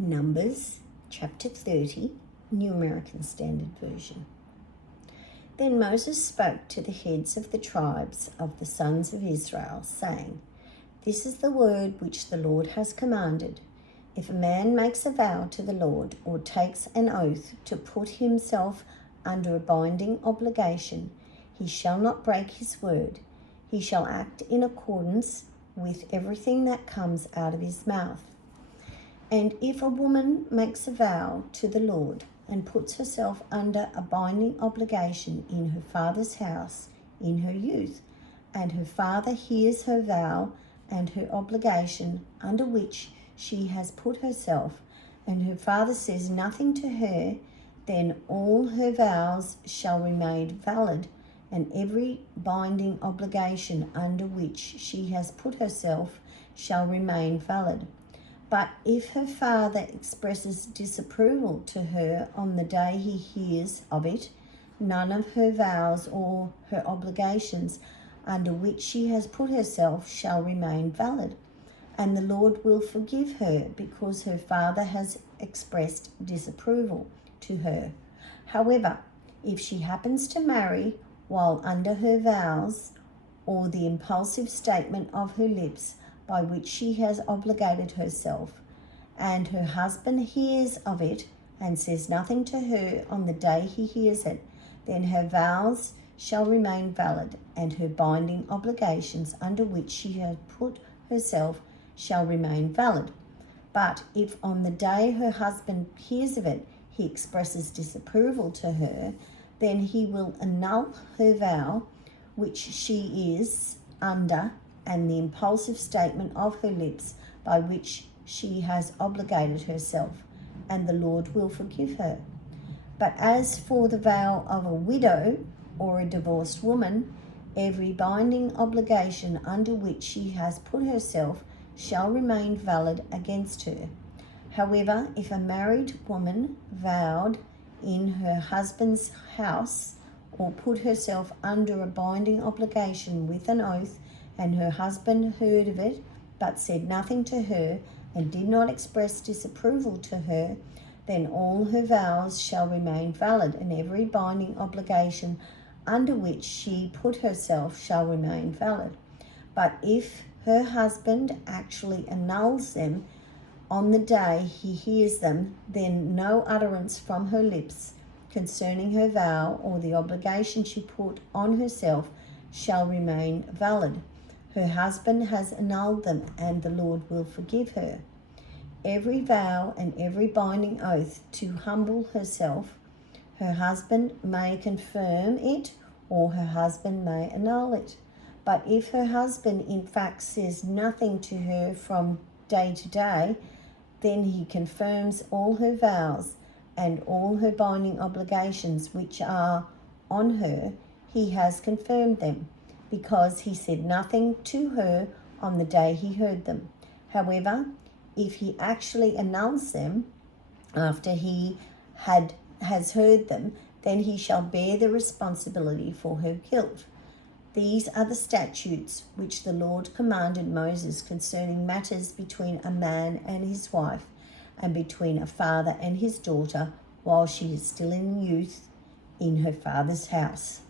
Numbers chapter 30, New American Standard Version. Then Moses spoke to the heads of the tribes of the sons of Israel, saying, This is the word which the Lord has commanded. If a man makes a vow to the Lord or takes an oath to put himself under a binding obligation, he shall not break his word. He shall act in accordance with everything that comes out of his mouth. And if a woman makes a vow to the Lord and puts herself under a binding obligation in her father's house in her youth, and her father hears her vow and her obligation under which she has put herself, and her father says nothing to her, then all her vows shall remain valid, and every binding obligation under which she has put herself shall remain valid. But if her father expresses disapproval to her on the day he hears of it, none of her vows or her obligations under which she has put herself shall remain valid, and the Lord will forgive her because her father has expressed disapproval to her. However, if she happens to marry while under her vows, or the impulsive statement of her lips by which she has obligated herself, and her husband hears of it and says nothing to her on the day he hears it, then her vows shall remain valid, and her binding obligations under which she has put herself shall remain valid. But if on the day her husband hears of it, he expresses disapproval to her, then he will annul her vow which she is under, and the impulsive statement of her lips by which she has obligated herself, and the Lord will forgive her. But as for the vow of a widow or a divorced woman, every binding obligation under which she has put herself shall remain valid against her. However, if a married woman vowed in her husband's house or put herself under a binding obligation with an oath, and her husband heard of it but said nothing to her and did not express disapproval to her, then all her vows shall remain valid, and every binding obligation under which she put herself shall remain valid. But if her husband actually annuls them on the day he hears them, then no utterance from her lips concerning her vow or the obligation she put on herself shall remain valid. Her husband has annulled them, and the Lord will forgive her. Every vow and every binding oath to humble herself, her husband may confirm it, or her husband may annul it. But if her husband in fact says nothing to her from day to day, then he confirms all her vows and all her binding obligations which are on her. He has confirmed them, because he said nothing to her on the day he heard them. However, if he actually annuls them after he has heard them, then he shall bear the responsibility for her guilt. These are the statutes which the Lord commanded Moses concerning matters between a man and his wife, and between a father and his daughter while she is still in youth in her father's house.